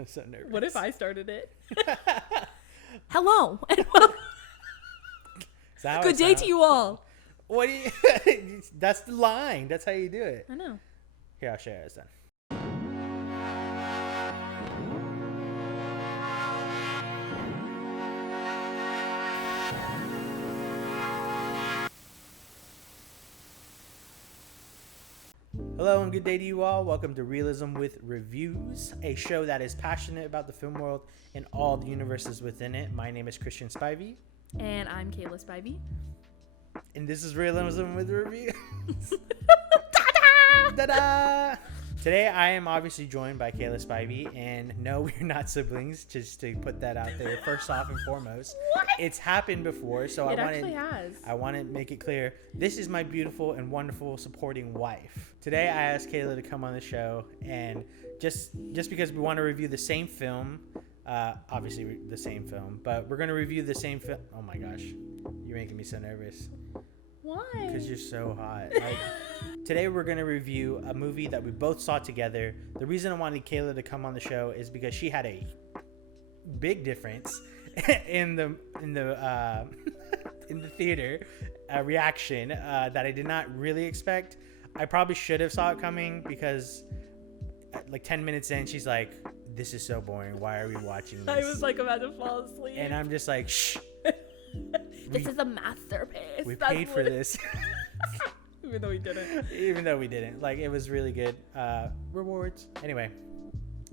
I'm so nervous. What if I started it? Hello. And good day to you all. What do you... That's the line. That's how you do it. I know. Here, I'll show you this then. Hello and good day to you all. Welcome to Realism with Reviews, a show that is passionate about the film world and all the universes within it. My name is Christian Spivey. And I'm Kayla Spivey. And this is Realism with Reviews. Ta-da! Ta-da! Today I am obviously joined by Kayla Spivey, and no, we're not siblings, just to put that out there first off and foremost. What? It's happened before, so It actually has. I want to make it clear. This is my beautiful and wonderful supporting wife. Today I asked Kayla to come on the show, and just because we want to review the same film, obviously the same film, but we're going to review the same film. Oh my gosh, you're making me so nervous. Why? Because you're so hot. Like, today we're going to review a movie that we both saw together. The reason I wanted Kayla to come on the show is because she had a big difference in the in the theater reaction that I did not really expect. I probably should have saw it coming because like 10 minutes in, she's like, "This is so boring. Why are we watching this?" I was like about to fall asleep. And I'm just like, "Shh." This is a masterpiece. We paid for this. Even though we didn't. Even though we didn't. Like, it was really good. Rewards. Anyway,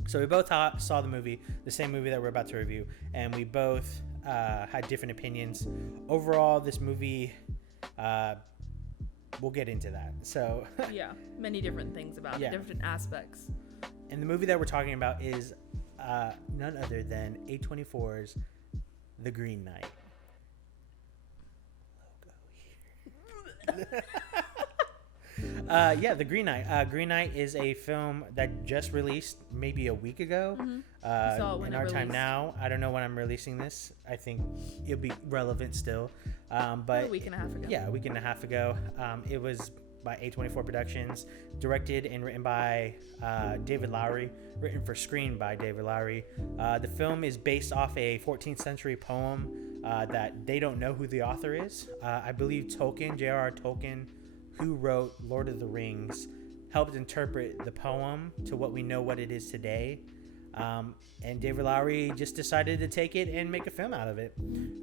so we both saw the movie, the same movie that we're about to review, and we both had different opinions. Overall, this movie, we'll get into that. So Yeah, many different things about it, different aspects. And the movie that we're talking about is none other than A24's The Green Knight. The Green Knight. Green Knight is a film that just released maybe a week ago. Mm-hmm. In our time now, I don't know when I'm releasing this. I think it'll be relevant still. But a week and a half ago. Yeah, a week and a half ago. It was by A24 Productions, directed and written by David Lowery, written for screen by David Lowery. The film is based off a 14th century poem that they don't know who the author is. I believe Tolkien, J.R.R. Tolkien, who wrote Lord of the Rings, helped interpret the poem to what we know what it is today. And David Lowery just decided to take it and make a film out of it.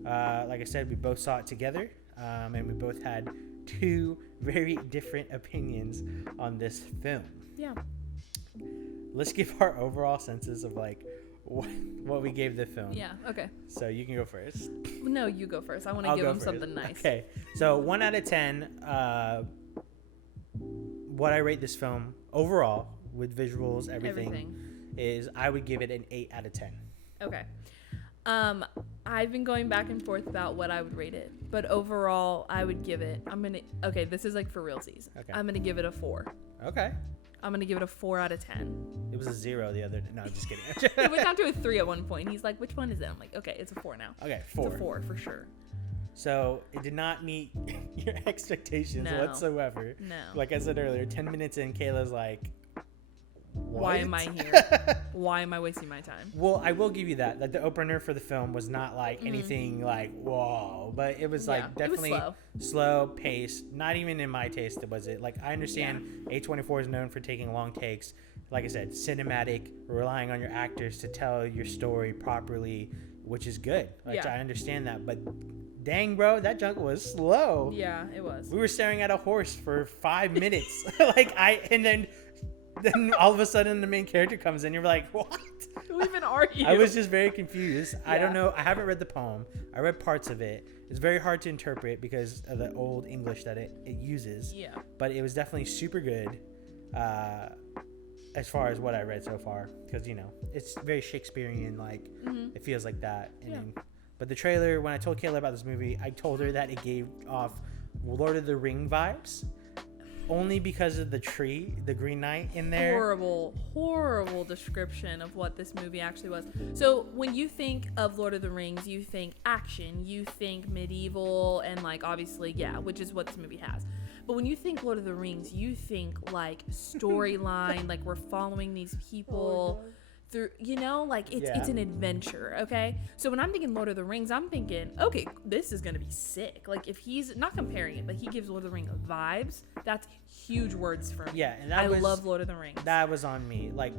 Like I said, we both saw it together, and we both had two very different opinions on this film. Yeah. Let's give our overall senses of like what we gave the film. Yeah, okay. So you can go first. No, you go first. I want to give him something nice. Okay. So 1 out of 10, what I rate this film overall with visuals, everything. Is I would give it an 8 out of 10. Okay. I've been going back and forth about what I would rate it, but overall I would give it, okay, this is like for realsies. Okay. I'm going to give it a 4. Okay. I'm going to give it a 4 out of 10. It was a 0 the other day. No, I'm just kidding. It went down to a 3 at one point. He's like, which one is it? I'm like, okay, it's a 4 now. Okay, 4. It's a 4 for sure. So it did not meet your expectations whatsoever. No. Like I said earlier, 10 minutes in, Kayla's like, what? Why am I here? Why am I wasting my time? Well, I will give you that the opener for the film was not like anything like whoa, but it was like definitely slow paced. Not even in my taste was it. Like I understand A24 is known for taking long takes. Like I said, cinematic, relying on your actors to tell your story properly, which is good. Like I understand that, but dang, bro, that junk was slow. Yeah, it was. We were staring at a horse for 5 minutes. And then all of a sudden the main character comes in. You're like, what? Who even are you? I was just very confused. I don't know. I haven't read the poem. I read parts of it. It's very hard to interpret because of the old English that it uses. Yeah. But it was definitely super good as far as what I read so far. Because, it's very Shakespearean. Like, it feels like that. But the trailer, when I told Kayla about this movie, I told her that it gave off Lord of the Ring vibes. Only because of the tree, the Green Knight in there. Horrible description of what this movie actually was. So when you think of Lord of the Rings, you think action, you think medieval, and like obviously, which is what this movie has. But when you think Lord of the Rings, you think like storyline, like we're following these people through, like it's Yeah. an adventure. Okay, so when I'm thinking Lord of the Rings, I'm thinking, okay, this is gonna be sick. Like if he's not comparing it, but he gives Lord of the Rings vibes. That's huge words for me. Yeah, and I love Lord of the Rings. that was on me. Like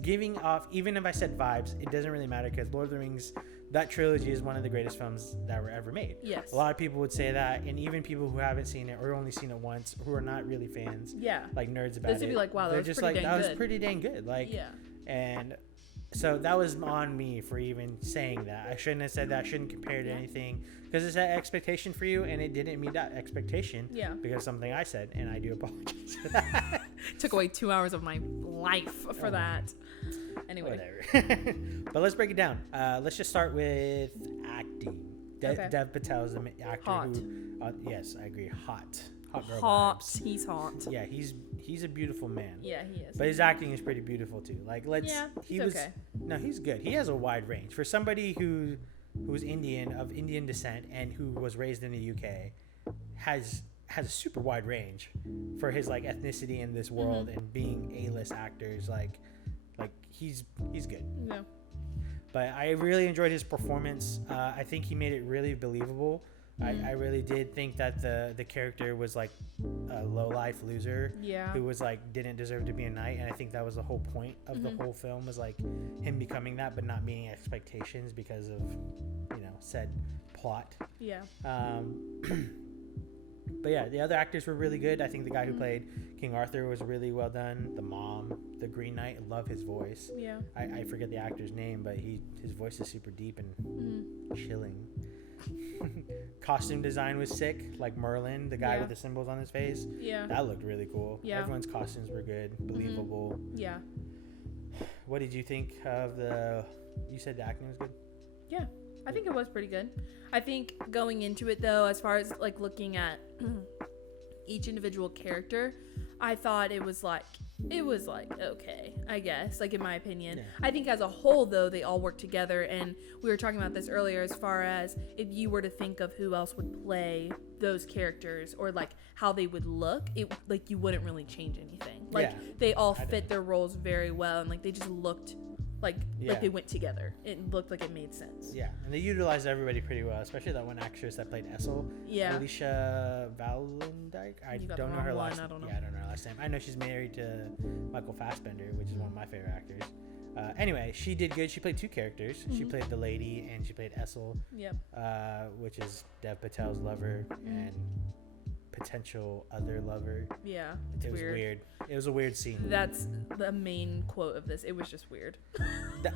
giving off, even if I said vibes, it doesn't really matter because Lord of the Rings, that trilogy is one of the greatest films that were ever made. Yes. A lot of people would say that, and even people who haven't seen it or only seen it once, who are not really fans, Yeah. like nerds about Those would it, be like, wow, that they're was just pretty like, dang that was good. pretty dang good. Like, Yeah. and so that was on me for even saying that. I shouldn't have said that. I shouldn't compare to Yeah. anything because it's that expectation for you, and it didn't meet that expectation. Yeah. Because something I said, and I do apologize for that. Took away 2 hours of my life for Oh. that. Anyway. Whatever. But let's break it down. Let's just start with acting. Okay. Dev Patel is an actor Hot. who, yes, I agree, hot girl Hot. vibes. He's hot. Yeah, he's a beautiful man. Yeah, he is. But his acting is pretty beautiful too. Like Yeah, he's okay. No, he's good. He has a wide range for somebody who's Indian, of Indian descent, and who was raised in the UK. Has a super wide range for his like ethnicity in this world and being A-list actors. Like he's good. Yeah. But I really enjoyed his performance. I think he made it really believable. I really did think that the character was like a low life loser Yeah. who was like didn't deserve to be a knight, and I think that was the whole point of the whole film, was like him becoming that but not meeting expectations because of said plot. Yeah. But yeah, the other actors were really good. I think the guy who played King Arthur was really well done. The mom, the Green Knight, I love his voice. Yeah. I forget the actor's name, but his voice is super deep and chilling. Costume design was sick, like Merlin, the guy Yeah. with the symbols on his face. Yeah. That looked really cool. Yeah. Everyone's costumes were good, believable. Yeah. What did you think of you said the acting was good? Yeah. I think it was pretty good. I think going into it though, as far as like looking at each individual character, I thought it was like okay, I guess, like in my opinion. Yeah. I think as a whole though, they all work together, and we were talking about this earlier as far as if you were to think of who else would play those characters or like how they would look, it like you wouldn't really change anything. Like Yeah, they all I fit their roles very well, and like they just looked like Yeah. they went together. It looked like it made sense. Yeah, and they utilized everybody pretty well, especially that one actress that played Essel. Yeah. Alicia Valendike. I You got don't the know her wrong one, last I don't know. Yeah, I don't know her last name. I know she's married to Michael Fassbender, which is one of my favorite actors. Anyway, she did good. She played two characters. She played the lady and she played Essel, Yep. which is Dev Patel's lover and potential other lover. Yeah. It's It was weird. It was a weird scene. That's the main quote of this. It was just weird.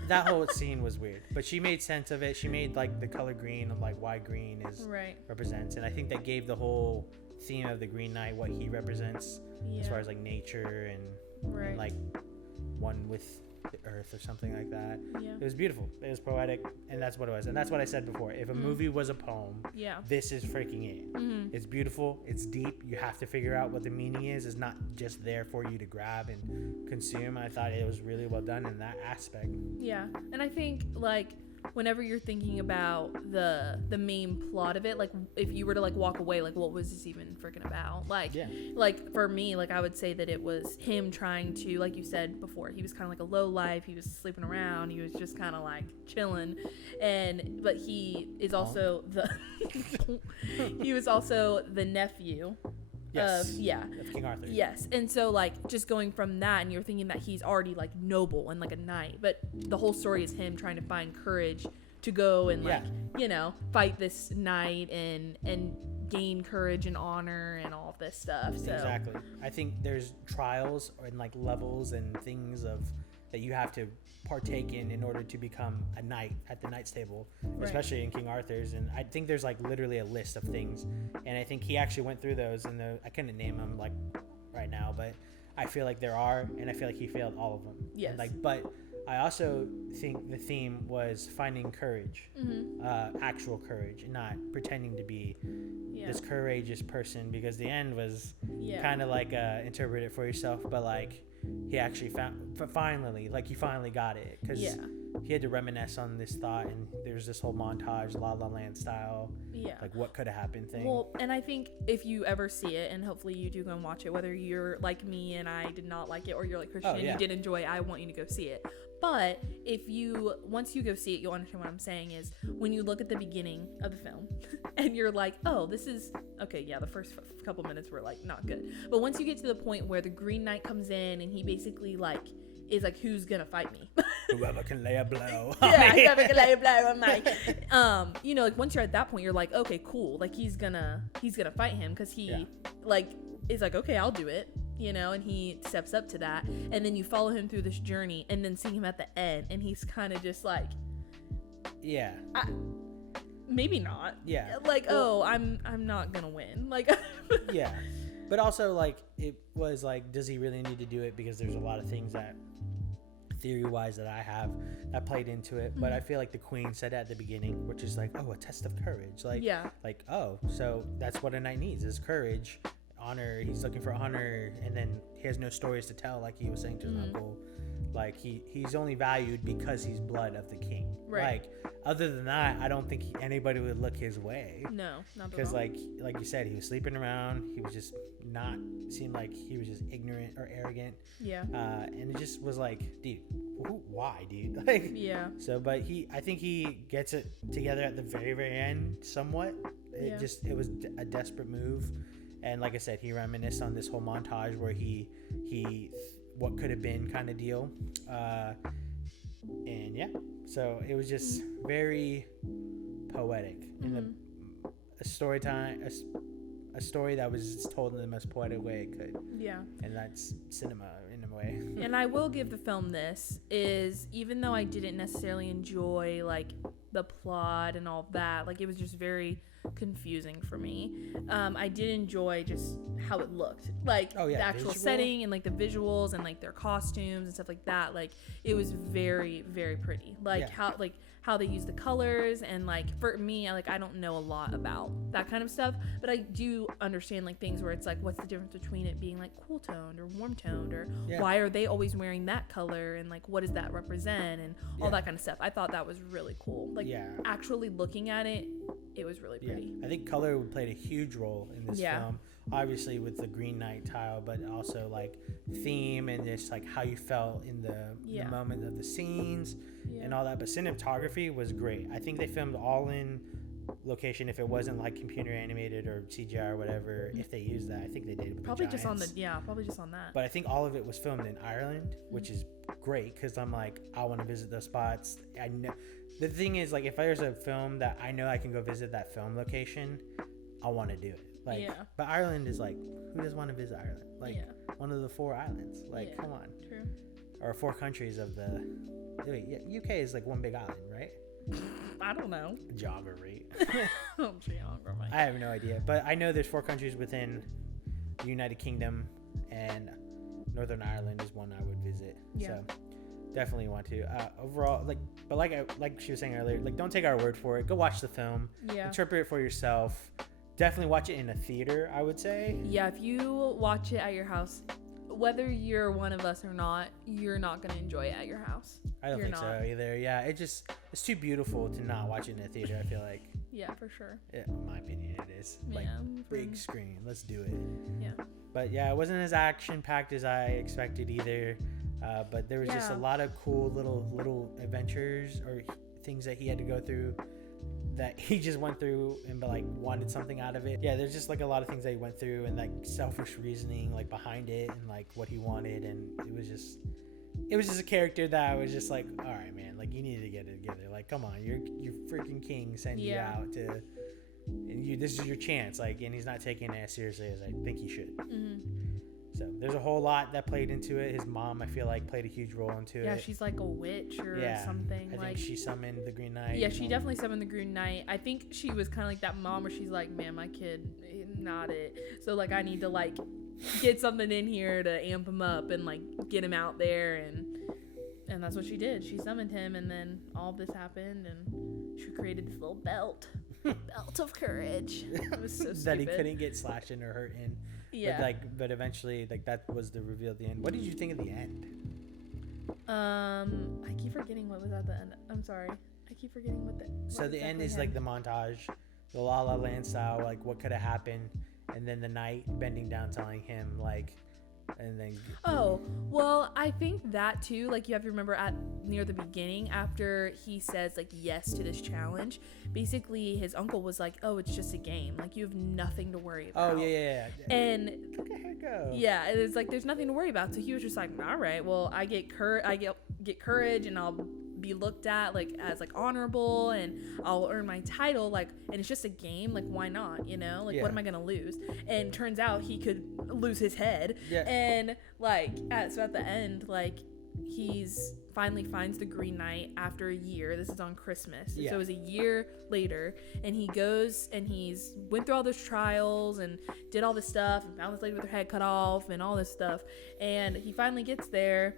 That whole scene was weird, but she made sense of it. She made like the color green of like why green is Right. represents, and I think that gave the whole theme of the Green Knight what he represents Yeah. as far as like nature and Right. like one with the earth or something like that. Yeah. It was beautiful. It was poetic, and that's what it was. And that's what I said before. If a movie was a poem, Yeah. this is freaking it. It's beautiful. It's deep. You have to figure out what the meaning is. It's not just there for you to grab and consume. I thought it was really well done in that aspect. Yeah. And I think like whenever you're thinking about the main plot of it, like if you were to like walk away, like what was this even freaking about? Like Yeah. like for me, like I would say that it was him trying to, like you said before, he was kind of like a low life, he was sleeping around, he was just kind of like chilling, but he is also he was also the nephew Yes. of Of King Arthur. Yes. And so like just going from that, and you're thinking that he's already like noble and like a knight, but the whole story is him trying to find courage to go and like, fight this knight and gain courage and honor and all of this stuff. So Exactly. I think there's trials and like levels and things that you have to partake in order to become a knight at the knight's table, especially in King Arthur's. And I think there's like literally a list of things, and I think he actually went through those. And I couldn't name them like right now, but I feel like there are, and I feel like he failed all of them. Yes. And but I also think the theme was finding courage, actual courage, and not pretending to be this courageous person, because the end was kind of like interpret it for yourself, but like he actually found finally got it, because he had to reminisce on this thought, and there's this whole montage, La La Land style, Yeah. like what could have happened thing. Well, and I think if you ever see it, and hopefully you do go and watch it, whether you're like me and I did not like it, or you're like Christian and yeah. you did enjoy it, I want you to go see it. But once you go see it, you'll understand what I'm saying is when you look at the beginning of the film and you're like, oh, this is, okay, yeah, the first couple minutes were like not good. But once you get to the point where the Green Knight comes in and he basically like, is like, who's gonna fight me? Whoever can lay a blow. Yeah, whoever can lay a blow on my. You know, like once you're at that point, you're like, okay, cool. Like he's gonna fight him because he like is like, okay, I'll do it. You know, and he steps up to that, and then you follow him through this journey, and then see him at the end, and he's kind of just like, yeah, maybe not. Yeah, like, well, I'm not gonna win. Like, yeah, but also like it was like, does he really need to do it? Because there's a lot of things that theory-wise that I have that played into it. But I feel like the Queen said at the beginning, which is like, oh, a test of courage. Like, like, oh, so that's what a knight needs is courage. Honor. He's looking for honor, and then he has no stories to tell, like he was saying to his uncle. Like he's only valued because he's blood of the king. Right. Like other than that, I don't think anybody would look his way. No, not because like you said, he was sleeping around. He was just not seemed like he was just ignorant or arrogant. Yeah. And it just was like, dude, why, dude? Like, yeah. So, but I think he gets it together at the very, very end, somewhat. It was a desperate move. And like I said, he reminisced on this whole montage where he what could have been kind of deal. And yeah, so it was just very poetic. And a story that was told in the most poetic way it could. Yeah. And that's cinema in a way. And I will give the film this, is even though I didn't necessarily enjoy like the plot and all that, like it was just very confusing for me. I did enjoy just how it looked, like the actual setting and like the visuals and like their costumes and stuff like that. Like it was very, very pretty. Like how they use the colors, and like for me, I don't know a lot about that kind of stuff, but I do understand like things where it's like, what's the difference between it being like cool toned or warm toned, or why are they always wearing that color, and like what does that represent, and all that kind of stuff. I thought that was really cool. Like actually looking at it, it was really pretty. I think color played a huge role in this film, obviously with the Green Knight tile, but also like theme and just like how you felt in the moment of the scenes and all that. But cinematography was great. I think they filmed all in location. If it wasn't like computer animated or CGI or whatever, if they used that, I think they did with probably the just on Giants. probably just on that. But I think all of it was filmed in Ireland, which is great because I'm like, I want to visit those spots. I know the thing is, like, if there's a film that I know I can go visit that film location, I want to do it. Like, but Ireland is like, who doesn't want to visit Ireland? Like, one of the 4 islands. Like, come on. True. Or 4 countries of the. Wait, UK is like one big island, right? I don't know. Geography. Geography. I have no idea, but I know there's 4 countries within the United Kingdom, and Northern Ireland is one I would visit. Yeah. So definitely want to. Overall, like she was saying earlier, like, don't take our word for it. Go watch the film. Yeah. Interpret it for yourself. Definitely watch it in a theater, I would say. Yeah, if you watch it at your house, whether you're one of us or not, you're not going to enjoy it at your house. I don't think so either. Yeah, it's too beautiful to not watch it in a theater, I feel like. Yeah, for sure. Yeah, in my opinion, it is. Like, big screen. Let's do it. Yeah. But yeah, it wasn't as action-packed as I expected either. But there was just a lot of cool little adventures or things that he had to go through that he just went through and like wanted something out of it. Yeah, there's just like a lot of things that he went through and like selfish reasoning like behind it and like what he wanted, and it was just a character that I was just like, all right, man, like you need to get it together. Like, come on, your freaking king sent you out to, and this is your chance. Like, and he's not taking it as seriously as I think he should. Mm-hmm. So there's a whole lot that played into it. His mom, I feel like, played a huge role into it. Yeah, she's like a witch or something. I think she summoned the Green Knight. Yeah, she definitely summoned the Green Knight. I think she was kind of like that mom where she's like, man, my kid, not it. So like, I need to like get something in here to amp him up and like get him out there, and that's what she did. She summoned him, and then all this happened, and she created this little belt of courage. It was so stupid. That he couldn't get slashed in or hurt in. Yeah. But eventually, like, that was the reveal at the end. What did you think of the end? I keep forgetting what was at the end. I'm sorry. I keep forgetting what the. So what the end exactly is like the montage, the La La Land style, like what could have happened, and then the knight bending down, telling him like, and then. Oh, well, I think that too, like you have to remember at near the beginning after he says like yes to this challenge, basically his uncle was like, "Oh, it's just a game. Like you have nothing to worry about." Oh yeah. And Look at her go. yeah, it's like there's nothing to worry about. So he was just like, "All right, well, I get courage and I'll be looked at like as like honorable and I'll earn my title, like, and it's just a game, like why not, you know, like what am I gonna lose?" And turns out he could lose his head. And like at the end, like he's finally finds the Green Knight after a year. This is on Christmas. So it was a year later, and he goes and he's went through all those trials and did all this stuff and found this lady with her head cut off and all this stuff, and he finally gets there,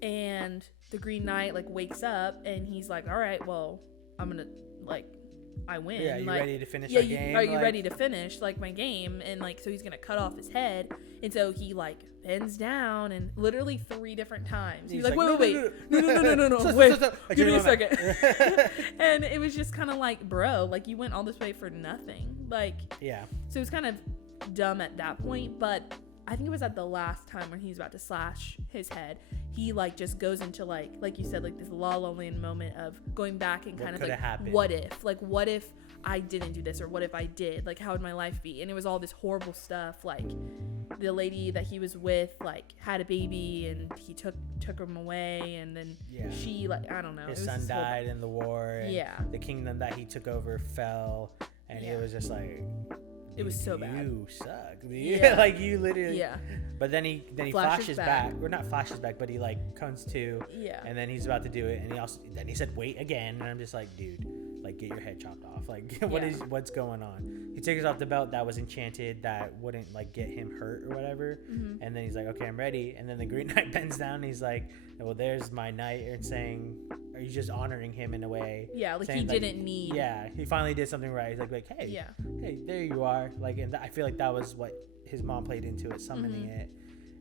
and the Green Knight like wakes up and he's like, "All right, well, I'm gonna like I win. Yeah, you like, ready to finish our game? Are you ready to finish like my game?" And like so he's gonna cut off his head, and so he like bends down and literally 3 different times. He's like, wait, no, wait, give me a second. And it was just kind of like, bro, like you went all this way for nothing. Like, yeah. So it was kind of dumb at that point, but I think it was at the last time when he's about to slash his head, he like just goes into like you said, like this La La Land moment of going back and kind of like happened? What if I didn't do this, or what if I did, like how would my life be? And it was all this horrible stuff, like the lady that he was with like had a baby and he took him away, and then she like I don't know, his son died in the war, and the kingdom that he took over fell, and it was just like, it was so bad. You suck, dude. Like you literally. Yeah. But then he flashes back, or not flashes back, but he like comes to. Yeah. And then he's about to do it, and he said wait again, and I'm just like, dude, like get your head chopped off. Like what's going on? He takes off the belt that was enchanted that wouldn't like get him hurt or whatever, and then he's like, okay, I'm ready. And then the Green Knight bends down, and he's like, well, there's my knight, and saying, are you just honoring him in a way? Yeah, like saying, he didn't need. Yeah, he finally did something right. He's like, hey, hey, there you are. Like, and I feel like that was what his mom played into it, summoning it.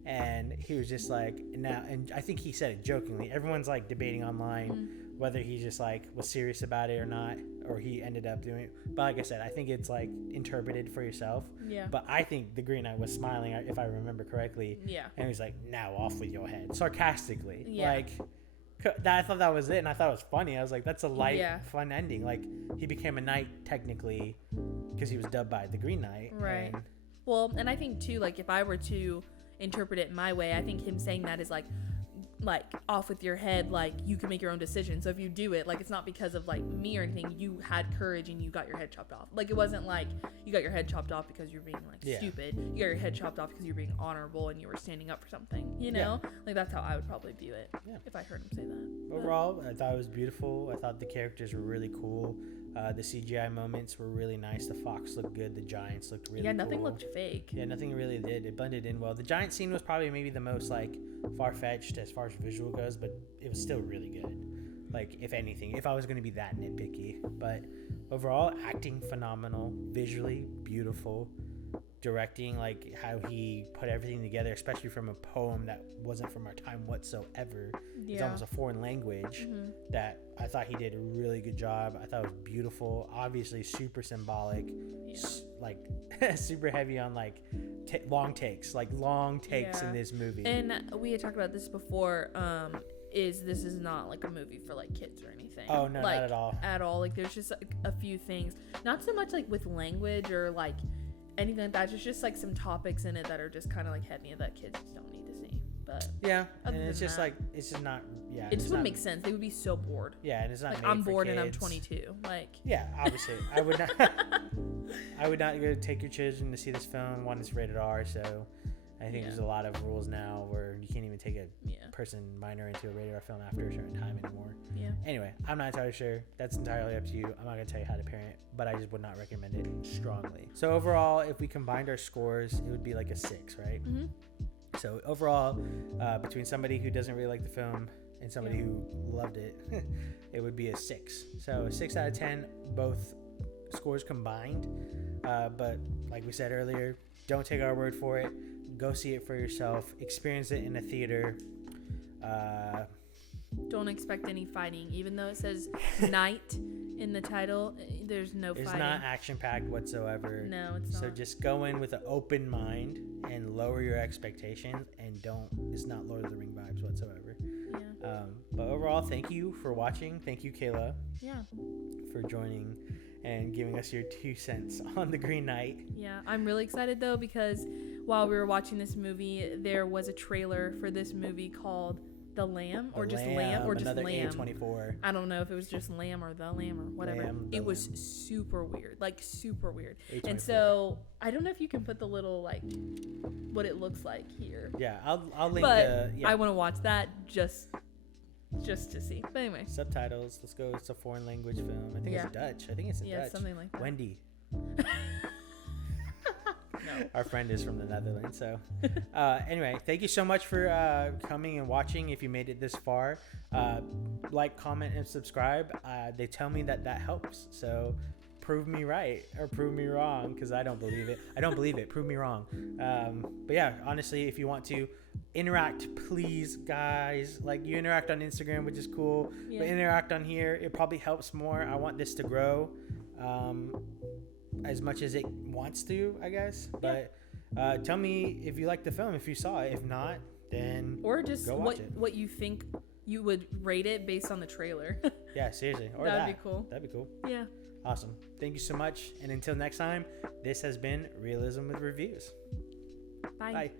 And he was just like, now, and I think he said it jokingly. Everyone's like debating online whether he just like was serious about it or not, or he ended up doing it. But like I said, I think it's like interpreted for yourself. Yeah. But I think the Green Knight was smiling, if I remember correctly. Yeah. And he was like, now off with your head, sarcastically. Yeah. Like, I thought that was it, and I thought it was funny. I was like, that's a light, fun ending. Like, he became a knight technically because he was dubbed by the Green Knight. Right. Well, and I think too, like if I were to interpret it my way, I think him saying that is like off with your head, like you can make your own decision. So if you do it, like it's not because of like me or anything, you had courage and you got your head chopped off. Like it wasn't like you got your head chopped off because you're being like stupid. You got your head chopped off because you're being honorable and you were standing up for something, you know? Like that's how I would probably view it if I heard him say that. Overall, I thought it was beautiful. I thought the characters were really cool. The CGI moments were really nice. The fox looked good. The giants looked really cool. Nothing looked fake. Yeah, nothing really did. It blended in well. The giant scene was probably maybe the most like far-fetched as far as visual goes, but it was still really good. Like, if anything, if I was going to be that nitpicky. But overall, acting phenomenal. Visually beautiful. Directing, like how he put everything together, especially from a poem that wasn't from our time whatsoever. It's almost a foreign language. That I thought he did a really good job. I thought it was beautiful. Obviously super symbolic. Like super heavy on like long takes in this movie. And we had talked about this before. This is not like a movie for like kids or anything. Oh no, like, not at all. At all. Like there's just like, a few things, not so much like with language or like anything like that. There's just like some topics in it that are just kind of like heavy that kids just don't need to see. But and it's just like it's just not. Yeah, it just wouldn't make sense. They would be so bored. Yeah, and it's not. Like made I'm for bored kids. and I'm 22. Like. Yeah, obviously, I would not. I would not go take your children to see this film. One is rated R, so I think there's a lot of rules now where you can't even take a person minor into a rated R film after a certain time anymore. Yeah. Anyway, I'm not entirely sure. That's entirely up to you. I'm not gonna tell you how to parent, but I just would not recommend it strongly. So overall, if we combined our scores, it would be like a 6, right? Mm-hmm. So overall, between somebody who doesn't really like the film and somebody who loved it, it would be a 6. So a 6 out of 10, both scores combined. But like we said earlier, don't take our word for it. Go see it for yourself. Experience it in a theater. Don't expect any fighting, even though it says knight in the title. There's no It's fighting. not action packed whatsoever. No, it's not. So just go in with an open mind and lower your expectations, and don't. It's not Lord of the Ring vibes whatsoever. Yeah. But overall, thank you for watching. Thank you, Kayla, Yeah. for joining and giving us your 2 cents on the Green Knight. Yeah. I'm really excited though, because while we were watching this movie, there was a trailer for this movie called The Lamb, or just Lamb, or just another Lamb. A24. I don't know if it was just Lamb or The Lamb or whatever. Lamb, it was Lamb. super weird, like super weird. A24. And so I don't know if you can put the little like what it looks like here, Yeah, I'll link but the I want to watch that just to see. But anyway, subtitles. Let's go. It's a foreign language film. I think Yeah. it's Dutch. I think it's in yeah, Dutch. something like that. Wendy. No. Our friend is from the Netherlands. So anyway, thank you so much for coming and watching. If you made it this far, like, comment, and subscribe. They tell me that helps. So prove me right or prove me wrong, because I don't believe it. I don't believe it. Prove me wrong. But yeah, honestly, if you want to interact, please, guys, like, you interact on Instagram, which is cool, Yeah. but interact on here. It probably helps more. I want this to grow as much as it wants to, I guess. But tell me if you like the film, if you saw it. If not, then Or just go watch it. what you think you would rate it based on the trailer. Yeah, seriously. Or That'd be cool. That'd be cool. Yeah. Awesome. Thank you so much. And until next time, this has been Realism with Reviews. Bye. Bye.